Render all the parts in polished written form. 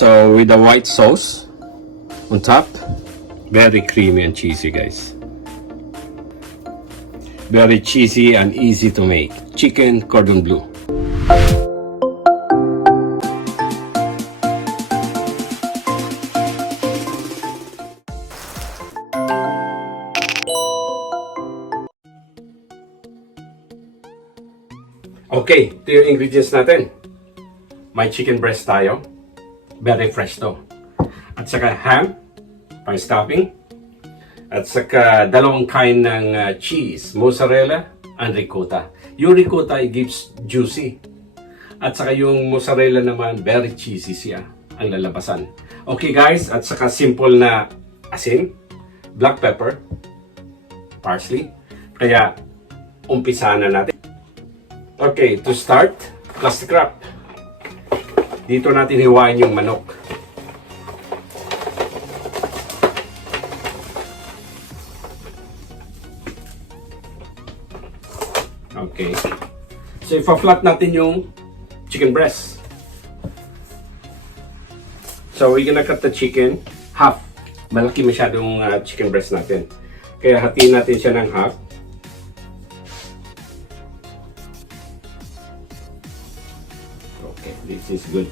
So with the white sauce on top, very creamy and cheesy, guys. Very cheesy and easy to make. Chicken cordon bleu. Okay, ito yung ingredients natin. May chicken breast tayo. Very fresh to. At saka ham, pang stuffing. At saka dalawang kind ng cheese, mozzarella and ricotta. Yung ricotta, it gives juicy. At saka yung mozzarella naman, very cheesy siya ang lalabasan. Okay guys, at saka simple na asin, black pepper, parsley. Kaya, umpisa na natin. Okay, to start, plastic wrap. Dito natin hiwain yung manok. Okay. So, ipa-flat natin yung chicken breast. So, we're gonna cut the chicken half. Malaki masyadong chicken breast natin. Kaya hatiin natin siya ng half. Okay, this is good.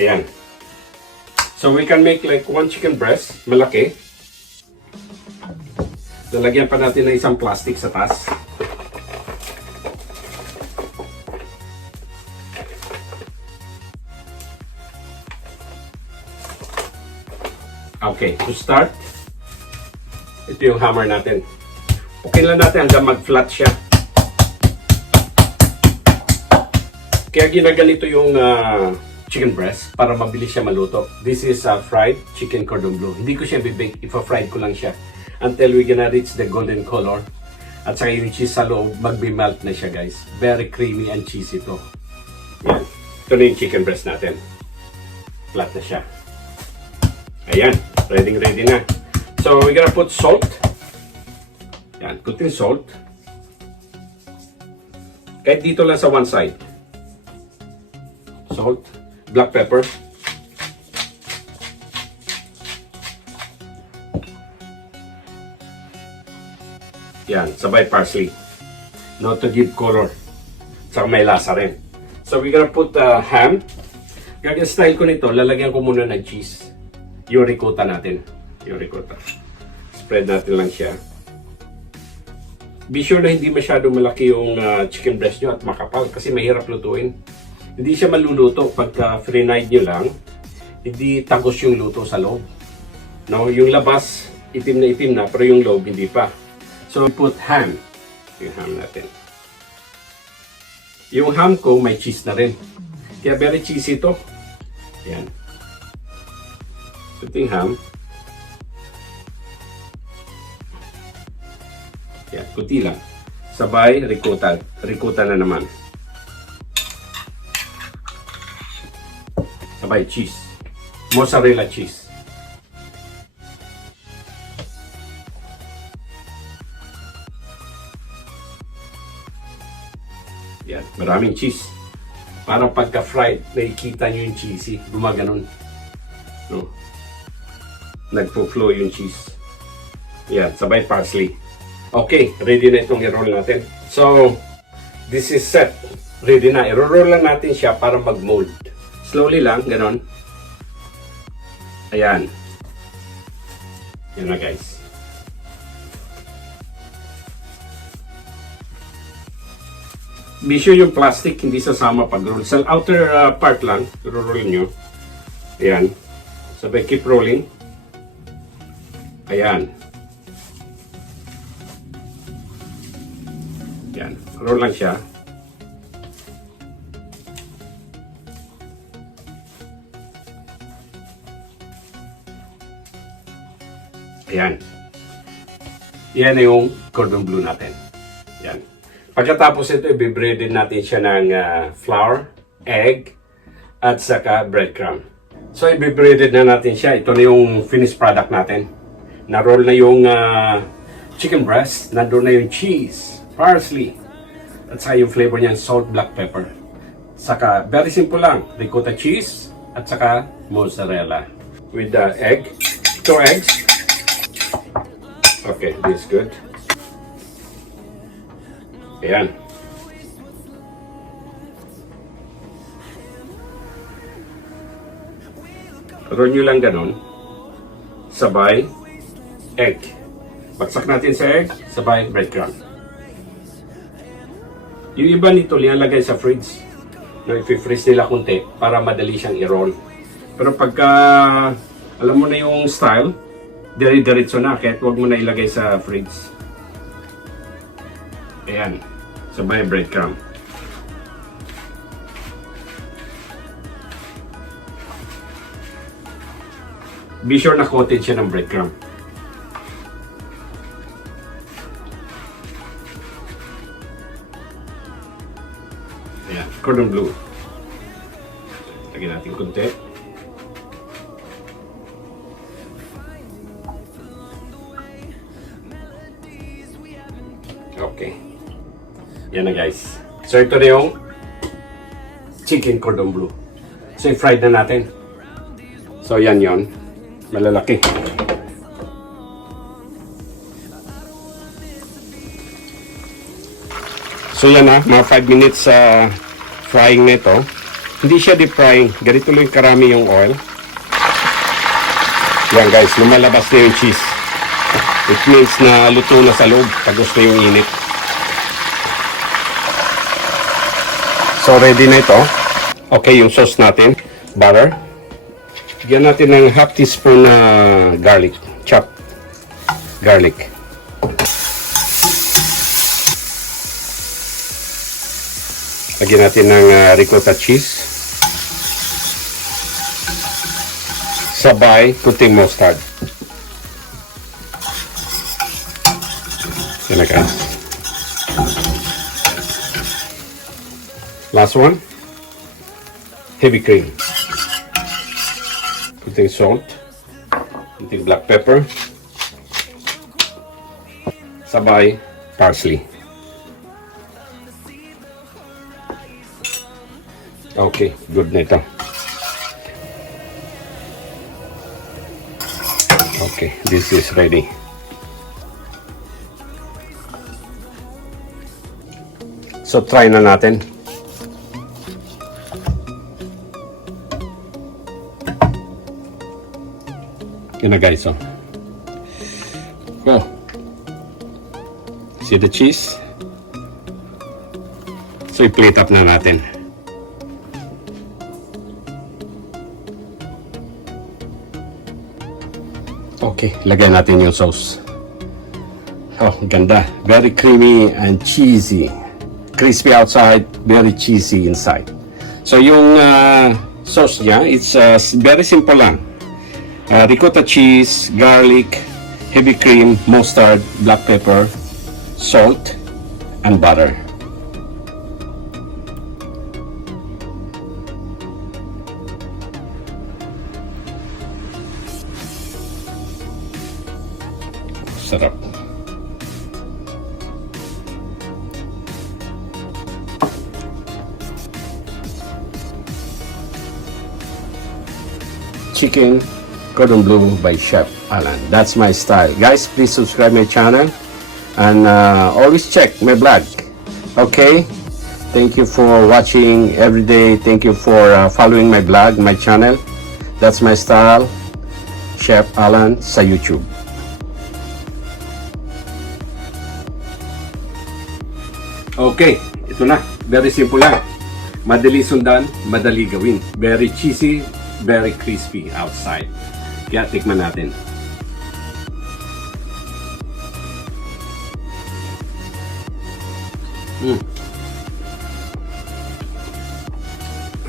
Ayan. So, we can make like one chicken breast, malaki. Lalagyan pa natin ng isang plastic sa taas. Okay, to start, ito yung hammer natin. Okay lang natin hanggang mag-flat siya. Kaya ginaganito yung chicken breast para mabilis siya maluto. This is fried chicken cordon bleu. Hindi ko siya bibake, ipa-fried ko lang siya until we gonna reach the golden color. At saka yung cheese sa loob, magbi-melt na siya guys. Very creamy and cheesy to. Yan. Ito na yung chicken breast natin. Flat na siya. Ayan. Ready na. So, we're gonna put salt. Yan. Kunting salt. Kahit dito lang sa one side. Salt. Black pepper. Yan, sabay parsley. Now to give color. Saka may lasa rin. So we're gonna put ham. Gagawin style ko nito, lalagyan ko muna ng cheese. Yung ricotta natin. Yung ricotta. Spread natin lang siya. Be sure na hindi masyado malaki yung chicken breast nyo at makapal kasi mahirap lutuin. Hindi siya maluluto pagka free-night nyo lang. Hindi tagos yung luto sa loob. No, yung labas, itim na pero yung loob hindi pa. So, we put ham. Yung ham natin. Yung ham ko, may cheese na rin. Kaya very cheesy ito. Yan. Ito yung ham. Yan, kunti lang. Sabay, ricotta. Ricotta na naman. Sabay, cheese. Mozzarella cheese. Yan, maraming cheese. Parang pagka-fried, nakikita nyo yung cheesy. Gumaganon. No? Nagpo-flow yung cheese. Yan, sabay parsley. Okay, ready na itong i-roll natin. So, this is set. Ready na. I-roll lang natin siya para mag-mold. Slowly lang, ganon. Ayan. Yan na guys. Be sure yung plastic hindi sasama pag-roll. Sa outer part lang, i-roll nyo. Ayan. Sabay keep rolling. Ayan. Ayan. Roll lang siya. Ayan. Yan yung cordon bleu natin. Yan. Pagkatapos ito, i-breaded natin siya ng flour, egg, at saka breadcrumb. So, i-breaded na natin siya. Ito na yung finished product natin. Na-roll na yung chicken breast. Nandun na yung cheese, parsley, at saka yung flavor niyan, salt, black pepper. Saka, very simple lang. Ricotta cheese at saka mozzarella. With the egg. 2 eggs. Okay, this is good. Ayan. Roll nyo lang ganun. Sabay egg. Bagsak natin sa egg, sabay breadcrumb. Yung iba nito nilalagay sa fridge. No, i-freeze nila kunti para madali siyang i-roll. Pero pagka alam mo na yung style, dire-diretso na kahit huwag mo na ilagay sa fridge. Ayan. Sabay breadcrumb. Be sure na coated siya ng breadcrumb. Ayan, cordon bleu. Lagyan natin konti. Okay. Yan na guys. So ito na yung chicken cordon bleu. So i-fried na natin. So yan yon. Malalaki. So yan na, mga 5 minutes sa frying nito. Hindi siya deep frying. Ganito lang karami yung oil. Yan guys, lumalabas na yung cheese. It means na luto na sa loob. Tagos na yung init. So ready na ito. Okay, yung sauce natin. Butter. Bigyan natin ng half teaspoon na garlic. Chopped garlic. Lagyan natin ng ricotta cheese. Sabay kunting mustard. Yan na guys. Last one. Heavy cream. Kunting salt. Kunting black pepper. Sabay parsley. Okay, good na ito. Okay, this is ready. So try na natin. Yun na guys, oh. Oh. See the cheese? So i-plate up na natin. Okay, lagay natin yung sauce. Oh, ganda. Very creamy and cheesy. Crispy outside, very cheesy inside. So yung sauce niya, it's very simple lang. Ricotta cheese, garlic, heavy cream, mustard, black pepper, salt, and butter. Sarap. Chicken cordon bleu by Chef Alan. That's my style. Guys, please subscribe my channel and always check my blog. Okay? Thank you for watching every day. Thank you for following my blog, my channel. That's my style. Chef Alan sa YouTube. Okay, ito na. Very simple lang. Madali sundan, madali gawin. Very cheesy, very crispy outside. Kaya tikman natin.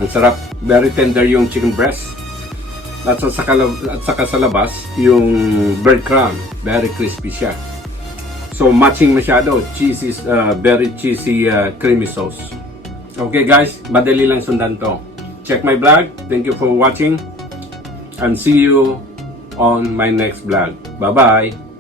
Ang sarap. Very tender yung chicken breast. At saka sa labas, yung breadcrumb. Very crispy siya. So matching masyado, cheesy, very cheesy creamy sauce. Okay guys, madali lang sundan to. Check my blog. Thank you for watching and see you on my next vlog. Bye bye.